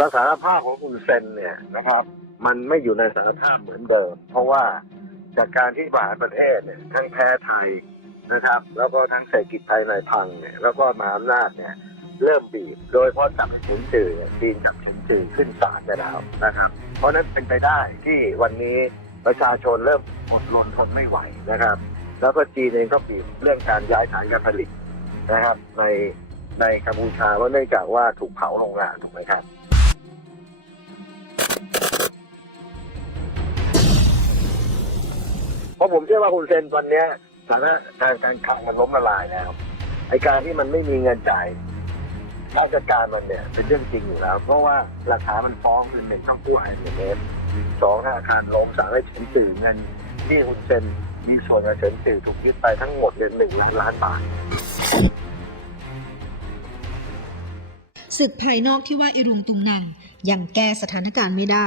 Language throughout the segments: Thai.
สถานภาพของคุณเซนเนี่ยนะครับ มันไม่อยู่ในสถานภาพเหมือนเดิม เพราะว่าจากการที่บริหารประเทศเนี่ยทั้งแพ้ไทยนะครับ แล้วก็ทั้งเศรษฐกิจภายในพังเนี่ยแล้วก็มหาอำนาจเนี่ยเริ่มบีบ โดยเฉพาะจับฉินจือเนี่ยจีนจับฉินจือขึ้นศาลไปแล้วนะครับ เพราะฉะนั้นเป็นไปได้ที่วันนี้ประชาชนเริ่มอดรนทนไม่ไหวนะครับ แล้วก็จีนเองก็บีบเรื่องการย้ายฐานการผลิตนะครับ ในในกัมพูชาเพราะเนื่องจากว่าถูกเผาโรงงานถูกไหมครับ เพราะผมเชื่อว่าคุณเซนวันนี้ฐานะทางการคลังมันล้มละลายแล้วไอการที่มันไม่มีเงินจ่ายราชการมันเนี่ยเป็นเรื่องจริงอยู่แล้ว เพราะว่าราคามันฟ้องหนึ่งหนึ่งต้องกู้ไอเอ็มเอฟสองธนาคารล้มสามให้เฉินสื่อเงินที่คุณเซนมีส่วนกับเฉินสื่อถูกยึดไปทั้งหมดเนี่ยหนึ่งล้านล้านบาทศึกภายนอกที่ว่าอิรุงตุงนังยังแก้สถานการณ์ไม่ได้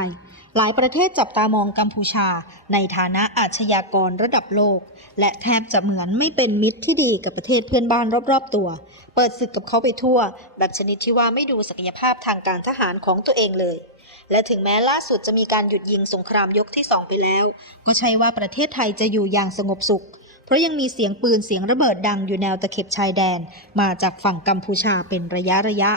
หลายประเทศจับตามองกัมพูชา ในฐานะอาชญากรระดับโลก และแทบจะเหมือนไม่เป็นมิตรที่ดีกับประเทศเพื่อนบ้านรอบๆตัว เปิดศึกกับเขาไปทั่ว แบบชนิดที่ว่าไม่ดูศักยภาพทางการทหารของตัวเองเลย และถึงแม้ล่าสุดจะมีการหยุดยิงสงครามยกที่สองไปแล้ว ก็ใช่ว่าประเทศไทยจะอยู่อย่างสงบสุข เพราะยังมีเสียงปืนเสียงระเบิดดังอยู่แนวตะเข็บชายแดน มาจากฝั่งกัมพูชาเป็นระยะระยะ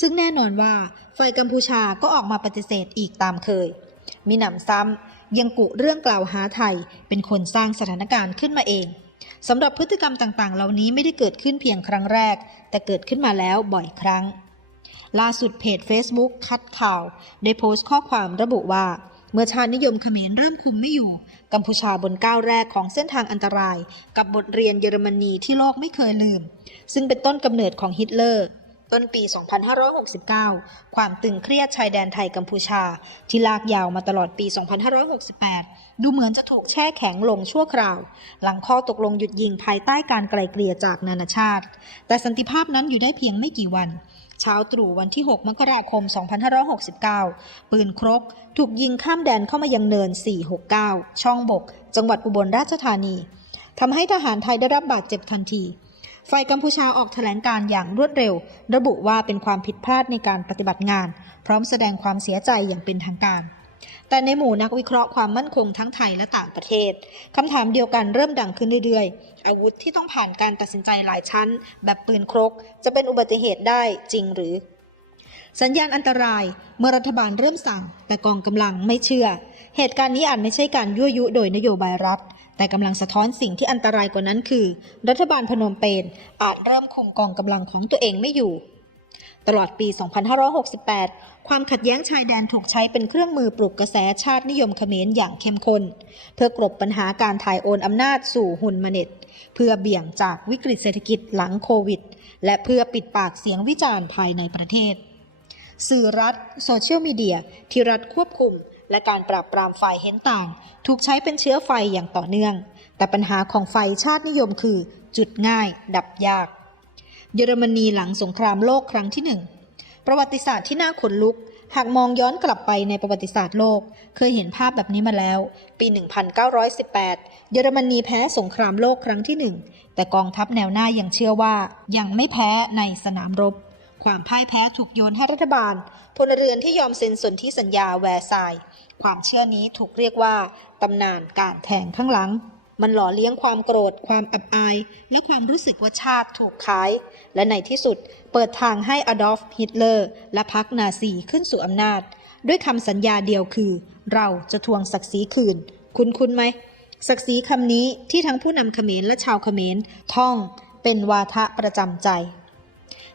ซึ่งแน่นอนว่าฝ่ายกัมพูชาก็ออกมาปฏิเสธอีกตามเคย มีหนำซ้ำยังกุเรื่องกล่าวหาไทย เป็นคนสร้างสถานการณ์ขึ้นมาเองสำหรับพฤติกรรมต่างๆ เหล่านี้ไม่ได้เกิดขึ้นเพียงครั้งแรก แต่เกิดขึ้นมาแล้วบ่อยครั้ง ล่าสุดเพจ Facebook คัดข่าว ได้โพสต์ข้อความระบุว่า เมื่อชาตินิยมเขมรเริ่มคุมไม่อยู่ กัมพูชาบนก้าวแรกของเส้นทางอันตราย กับบทเรียนเยอรมนีที่โลกไม่เคยลืม ซึ่งเป็นต้นกำเนิดของฮิตเลอร์ ต้นปี 2569 ความตึงเครียดชายแดนไทยกัมพูชา ที่ลากยาวมาตลอดปี 2568 ดูเหมือนจะถูกแช่แข็งลงชั่วคราว หลังข้อตกลงหยุดยิงภายใต้การไกลเกลี่ยจากนานาชาติ แต่สันติภาพนั้นอยู่ได้เพียงไม่กี่วัน เช้าตรู่วันที่ 6 มกราคม 2569 ปืนครก ถูกยิงข้ามแดนเข้ามายังเนิน 469 ช่องบก จังหวัดอุบลราชธานีทำให้ทหารไทยได้รับบาดเจ็บทันที ฝ่ายกัมพูชาออกแถลงการอย่างรวดเร็ว ระบุว่าเป็นความผิดพลาดในการปฏิบัติงาน พร้อมแสดงความเสียใจอย่างเป็นทางการ แต่ในหมู่นักวิเคราะห์ความมั่นคงทั้งไทยและต่างประเทศคำถามเดียวกันเริ่มดังขึ้นเรื่อยๆ อาวุธที่ต้องผ่านการตัดสินใจหลายชั้น แบบปืนครก จะเป็นอุบัติเหตุได้จริงหรือ สัญญาณอันตรายเมื่อรัฐบาลเริ่มสั่ง แต่กองกำลังไม่เชื่อ เหตุการณ์นี้อาจไม่ใช่การยั่วยุโดยนโยบายรัฐ แต่กำลังสะท้อนสิ่งที่อันตรายกว่านั้นคือ รัฐบาลพนมเปญอาจเริ่มคุมกองกำลังของตัวเองไม่อยู่ ตลอดปี 2568 ความขัดแย้งชายแดนถูกใช้เป็นเครื่องมือปลุกกระแสชาตินิยมเขมรอย่างเข้มข้น เพื่อกลบปัญหาการถ่ายโอนอำนาจสู่หุ่นมเน็ต เพื่อเบี่ยงจากวิกฤตเศรษฐกิจหลังโควิด และเพื่อปิดปากเสียงวิจารณ์ภายในประเทศ สื่อรัฐโซเชียลมีเดียที่รัฐควบคุม และการปราบปรามฝ่ายเห็นต่าง ถูกใช้เป็นเชื้อไฟอย่างต่อเนื่อง แต่ปัญหาของไฟชาตินิยมคือ จุดง่าย ดับยาก เยอรมนีหลังสงครามโลกครั้งที่หนึ่งประวัติศาสตร์ที่น่าขนลุก หากมองย้อนกลับไปในประวัติศาสตร์โลก เคยเห็นภาพแบบนี้มาแล้ว ปี 1918 เยอรมนีแพ้สงครามโลกครั้งที่หนึ่งแต่กองทัพแนวหน้ายังเชื่อว่า ยังไม่แพ้ในสนามรบความพ่ายแพ้ถูกโยนให้รัฐบาล พลเรือนที่ยอมเซ็นสนธิสัญญาแวร์ไซ ความเชื่อนี้ถูกเรียกว่าตำนานการแทงข้างหลัง มันหล่อเลี้ยงความโกรธ ความอับอาย และความรู้สึกว่าชาติถูกขาย และในที่สุดเปิดทางให้อดอล์ฟฮิตเลอร์ และพรรคนาซีขึ้นสู่อำนาจ ด้วยคำสัญญาเดียวคือ เราจะทวงศักดิ์ศรีคืน คุณคุณไหมศักดิ์ศรีคำนี้ที่ทั้งผู้นำเขมรและชาวเขมรท่องเป็นวาทะประจำใจ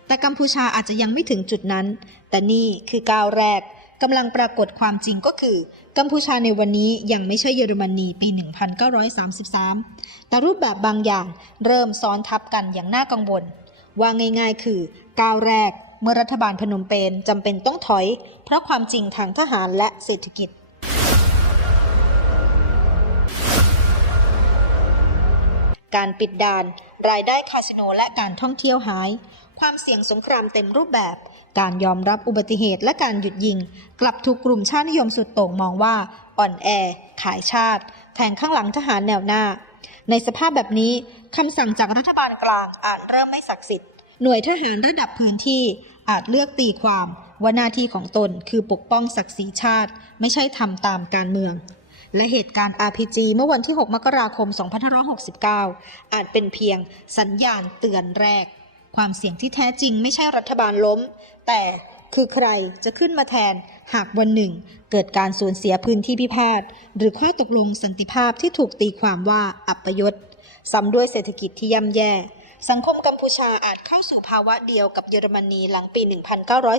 แต่กัมพูชาอาจจะยังไม่ถึงจุดนั้น แต่นี่คือก้าวแรก กำลังปรากฏความจริงก็คือ กัมพูชาในวันนี้ยังไม่ใช่เยอรมนีปี 1933 แต่รูปแบบบางอย่างเริ่มซ้อนทับกันอย่างน่ากังวล ว่าง่าย ๆ คือก้าวแรกเมื่อรัฐบาลพนมเปญจำเป็นต้องถอย เพราะความจริงทางทหารและเศรษฐกิจการปิดด่าน รายได้คาสิโนและการท่องเที่ยวหาย ความเสี่ยงสงครามเต็มรูปแบบ การยอมรับอุบัติเหตุและการหยุดยิง กลับถูกกลุ่มชาตินิยมสุดโต่งมองว่าอ่อนแอ ขายชาติแทงข้างหลังทหารแนวหน้า ในสภาพแบบนี้คำสั่งจากรัฐบาลกลางอาจเริ่มไม่ศักดิ์สิทธิ์หน่วยทหารระดับพื้นที่อาจเลือกตีความว่าหน้าที่ของตนคือปกป้องศักดิ์ศรีชาติ ไม่ใช่ทำตามการเมือง และเหตุการณ์ RPG เมื่อวันที่ 6 มกราคม 2569 อาจเป็นเพียงสัญญาณเตือนแรก ความเสี่ยงที่แท้จริงไม่ใช่รัฐบาลล้ม แต่คือใครจะขึ้นมาแทนหากวันหนึ่ง เกิดการสูญเสียพื้นที่พิพาทหรือข้อตกลงสันติภาพที่ถูกตีความว่าอัปยศซ้ำด้วยเศรษฐกิจที่ย่ำแย่ สังคมกัมพูชาอาจเข้าสู่ภาวะเดียวกับเยอรมนีหลังปี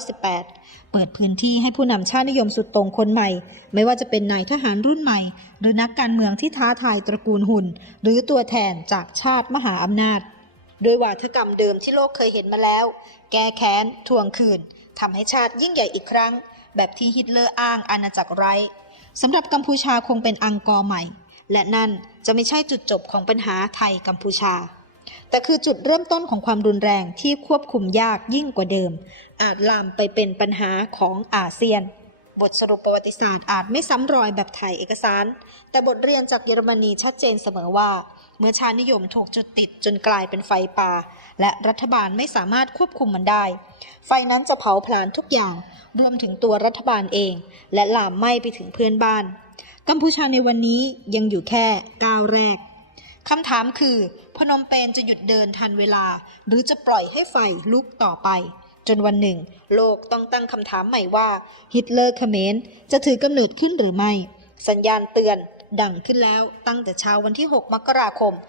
1918 เปิดพื้นที่ให้ผู้นำชาตินิยมสุดโต่งคนใหม่ ไม่ว่าจะเป็นนายทหารรุ่นใหม่ หรือนักการเมืองที่ท้าทายตระกูลหุ่น หรือตัวแทนจากชาติมหาอำนาจ โดยวาทกรรมเดิมที่โลกเคยเห็นมาแล้ว แก้แค้นทวงคืนทำให้ชาติยิ่งใหญ่อีกครั้ง แบบที่ฮิตเลอร์อ้างอาณาจักรไร้สำหรับกัมพูชาคงเป็นอังกอร์ใหม่ และนั่นจะไม่ใช่จุดจบของปัญหาไทยกัมพูชา แต่คือจุดเริ่มต้นของความรุนแรงที่ควบคุมยากยิ่งกว่าเดิม อาจลามไปเป็นปัญหาของอาเซียน บทสรุปประวัติศาสตร์อาจไม่ซ้ำรอยแบบถ่ายเอกสาร แต่บทเรียนจากเยอรมนีชัดเจนเสมอว่า เมื่อชาตินิยมถูกจุดติดจนกลายเป็นไฟป่า และรัฐบาลไม่สามารถควบคุมมันได้ ไฟนั้นจะเผาผลาญทุกอย่าง รวมถึงตัวรัฐบาลเอง และลามไหม้ไปถึงเพื่อนบ้าน กัมพูชาในวันนี้ยังอยู่แค่ก้าวแรกคำถามคือ พนมเปญจะหยุดเดินทันเวลา หรือจะปล่อยให้ไฟลุกต่อไป จนวันหนึ่ง โลกต้องตั้งคำถามใหม่ว่า ฮิตเลอร์เขมรจะถือกำเนิดขึ้นหรือไม่ สัญญาณเตือน ดังขึ้นแล้วตั้งแต่เช้าวันที่ 6 มกราคม 2569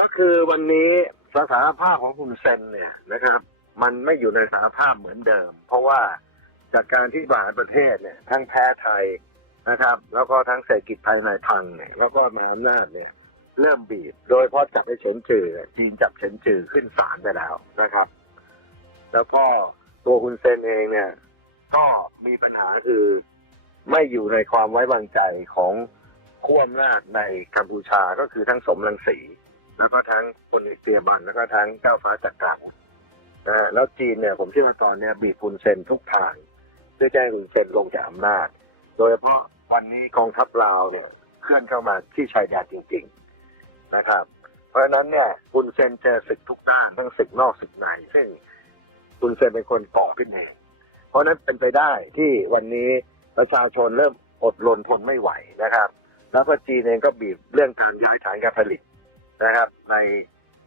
ก็คือวันนี้สถานภาพของคุณเซนเนี่ยนะครับ มันไม่อยู่ในสถานภาพเหมือนเดิม เพราะว่าจากการที่บริหารประเทศเนี่ยทั้งแพ้ไทยนะครับ แล้วก็ทั้งเศรษฐกิจภายในพังเนี่ยแล้วก็มหาอำนาจเนี่ย เริ่มบีบ โดยเฉพาะจับไอ้เฉินจือจีนจับเฉินจือขึ้นศาลไปแล้วนะครับ แล้วก็ตัวคุณเซนเองเนี่ย ก็มีปัญหาคือไม่อยู่ในความไว้วางใจของขั้วอำนาจในกัมพูชาก็คือทั้งสมรังสี แล้วก็ทั้งพลเอกเตียบันแล้วก็ทั้งเจ้าฟ้าจักราวุธนะฮะแล้วจีนเนี่ยผมเชื่อว่าตอนเนี้ยบีบคุณเซนทุกทางเพื่อจะให้คุณเซนลงจากอำนาจ โดยเฉพาะวันนี้กองทัพลาวเนี่ยเคลื่อนเข้ามาที่ชายแดนจริง ๆนะครับ เพราะฉะนั้นเนี่ยคุณเซนเจอศึกทุกด้านทั้งศึกนอกศึกในซึ่ง คุณเซนเป็นคนก่อขึ้นเองเพราะฉะนั้นเป็นไปได้ที่วันนี้ประชาชนเริ่มอดรนทนไม่ไหวนะครับ แล้วก็จีนเองก็บีบเรื่องการย้ายฐานการผลิตนะครับ ใน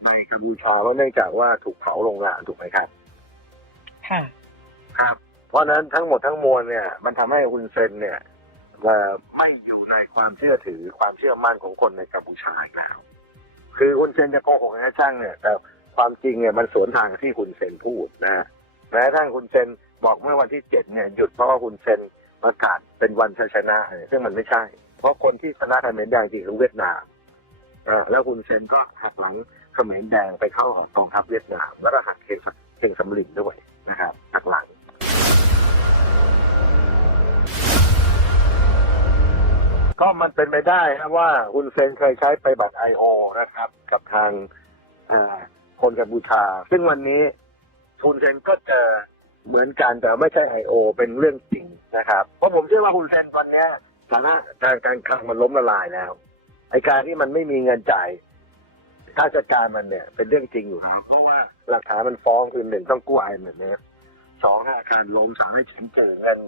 ในกัมพูชาเพราะเนื่องจากว่าถูกเผาโรงงานถูกไหมครับค่ะครับ เพราะฉะนั้นทั้งหมดทั้งมวลเนี่ย มันทำให้คุณเซนเนี่ยเอ่อไม่อยู่ในความเชื่อถือความเชื่อมั่นของคนในกัมพูชาอีกแล้ว คือคุณเซนจะโกหกยังไงช่างเนี่ยแต่ ความจริงเนี่ยมันสวนทางที่คุณเซนพูดนะฮะแม้ทั่งคุณเซนบอกเมื่อวันที่เจ็ดเนี่ยหยุดเพราะว่าคุณเซนประกาศเป็นวันชัยชนะซึ่งมันไม่ใช่ เพราะคนที่ชนะเขมรแดงจริงคือเวียดนามอ่อแล้วคุณเซนก็หักหลังเขมรแดงไปเข้าของกองทัพเวียดนาม แล้วก็หักเข่งสเข่งสำลินด้วยนะครับหักหลังก็มันเป็นไปได้นะว่าคุณเซนเคยใช้ไปบัตรไอโอนะครับ กับทางอ่า คนกัมพูชา ซึ่งวันนี้คุณเซนก็เจอเหมือนกันแต่ไม่ใช่ไอโอเป็นเรื่องจริงนะครับ เพราะผมเชื่อว่าคุณเซนตอนนี้ฐานะการการคลังมันล้มละลายแล้วไอการที่มันไม่มีเงินจ่ายค่าจัดการมันเนี่ย เป็นเรื่องจริงอยู่แล้วเพราะว่าหลักฐานมันฟ้องคือหนึ่งต้องกู้ไอเหมือ็มเอฟสองอาคารล้มสามให้ฉินเจิงเงิน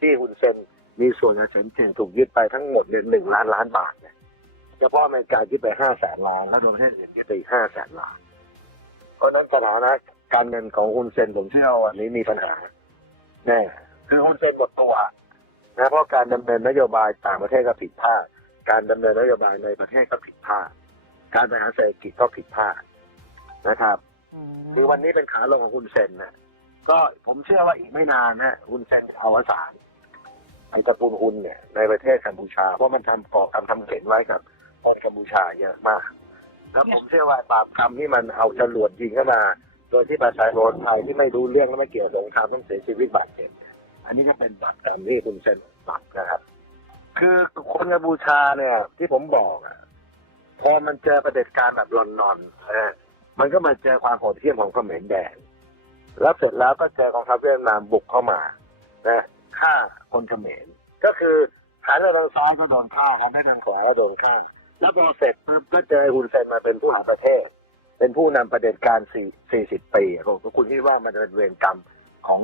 ที่คุณเซนมีส่วนกับฉินเจิงถูกยึดไปทั้งหมดเนี่ยหนึ่งล้านล้านบาทเนี่ยเฉพาะอเมริกายึดไปห้าแสนล้านแล้วโดนประเทศอื่นยึดไปห้าแสนล้าน ราะนั้นสถานะการเงินของคุณเซนผมเชื่อวันนี้มีปัญหาแน่คือคุณเซนหมดตัวนะเพราะการดำเนินนโยบายต่างประเทศก็ผิดพลาดการดำเนินนโยบายในประเทศก็ผิดพลาดการบริหารเศรษฐกิจก็ผิดพลาดนะครับคือวันนี้เป็นขาลงของคุณเซนนะก็ผมเชื่อว่าอีกไม่นานนะคุณเซนเอาวสานไอ้ตระกูลคุณเนี่ยในประเทศกัมพูชาเพราะมันทำก่อกรรมทำเข็นไว้กับคนกัมพูชาเยอะมาก แล้วผมเชื่อว่าบาปกรรมที่มันเอาจรวดยิงเข้ามา โดยที่ประชาชนไทยที่ไม่รู้เรื่องและไม่เกี่ยวกับสงครามต้องเสียชีวิตบาดเจ็บอันนี้ก็เป็นบาปกรรมที่คุณเซนบาปนะครับ คือคนกัมพูชาเนี่ย ที่ผมบอกอะพอมันเจอประเผด็จการแบบลอนนอนนะฮะมันก็มาเจอความโหดเหี้ยมของเขมรแดงแล้วเสร็จแล้วก็เจอกองทัพเวียดนามบุกเข้ามานะฆ่าคนเขมรก็คือหันไปทางซ้ายก็โดนฆ่าหันไปทางขวาก็โดนฆ่า แล้วพอเสร็จปุ๊บก็เจอฮุนเซนมาเป็นผู้หาประเทศ เป็นผู้นำประเด็จการสี่สิบปีผมคุณคิดว่ามันจะเป็นเวรกรรมของ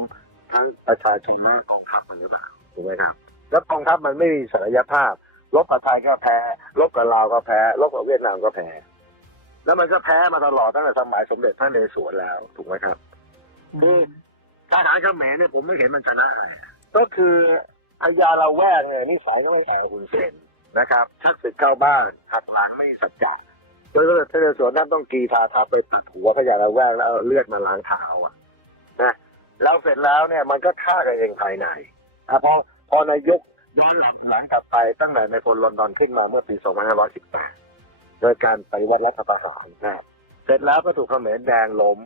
ทั้งประชาชนและกองทัพมันหรือเปล่าถูกไหมครับ แล้วกองทัพมันไม่มีศักยภาพรบกับไทยก็แพ้รบกับลาวก็แพ้รบกับเวียดนามก็แพ้ แล้วมันก็แพ้มาตลอดตั้งแต่สมัยสมเด็จพระนเรศวรแล้วถูกไหมครับคือทหารเขมรเนี่ยผมไม่เห็นมันชนะก็คืออายาแวกเนี่ยนิสัยก็ไม่แข่คุณเซน นะครับชักศึกเข้าบ้านหักหลังไม่สัจจะโดยพระนเรศวรนั่นต้องกีทาทัพไปตัดหัวพญาละแวกแล้วเอาเลือดมาล้างเท้าอะนะแล้วเสร็จแล้วเนี่ยมันก็ฆ่ากันเองภายในอะพอพอนายกย้อนหลังหลังกลับไปตั้งแต่ในพลลอนดอนขึ้นมาเมื่อปี 2518 โดยการปวัติรัฐประหารนะเสร็จแล้วก็ถูกเขมรแดงล้ม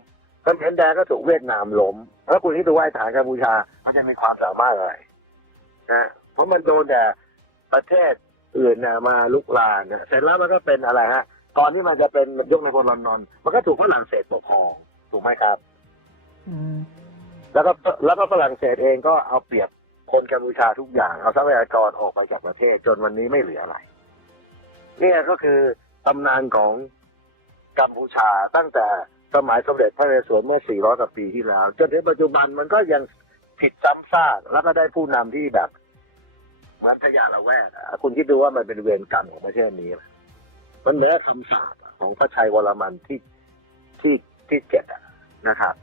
เขมรแดงก็ถูกเวียดนามล้ม แล้วคุณที่ดูว่าไอ้ฐานกัมพูชามันจะมีความสามารถอะไรนะเพราะมันโดนแต่ประเทศ อื่นนะมาลุกลานนะเสร็จแล้วมันก็เป็นอะไรฮะก่อนที่มันจะเป็นยกในพลลอนดอนมันก็ถูกฝรั่งเศสปกครองถูกไหมครับอืมแล้วก็แล้วก็ฝรั่งเศสเองก็เอาเปรียบคนกัมพูชาทุกอย่าง เอาทรัพยากรออกไปจากประเทศ จนวันนี้ไม่เหลืออะไรเนี่ยก็คือตำนานของกัมพูชาตั้งแต่สมัยสมเด็จพระนเรศวรเมื่อ 400 กว่าปีที่แล้ว จนถึงปัจจุบันมันก็ยังผิดซ้ำซากแล้วก็ได้ผู้นำที่แบบ เหมือนพญาละแวกอะคุณคิดดูว่ามันเป็นเวรกรรมของประเทศนี้ มันเหมือนคำสาปของพระชัยวรมันที่ที่ที่เจ็ดนะครับ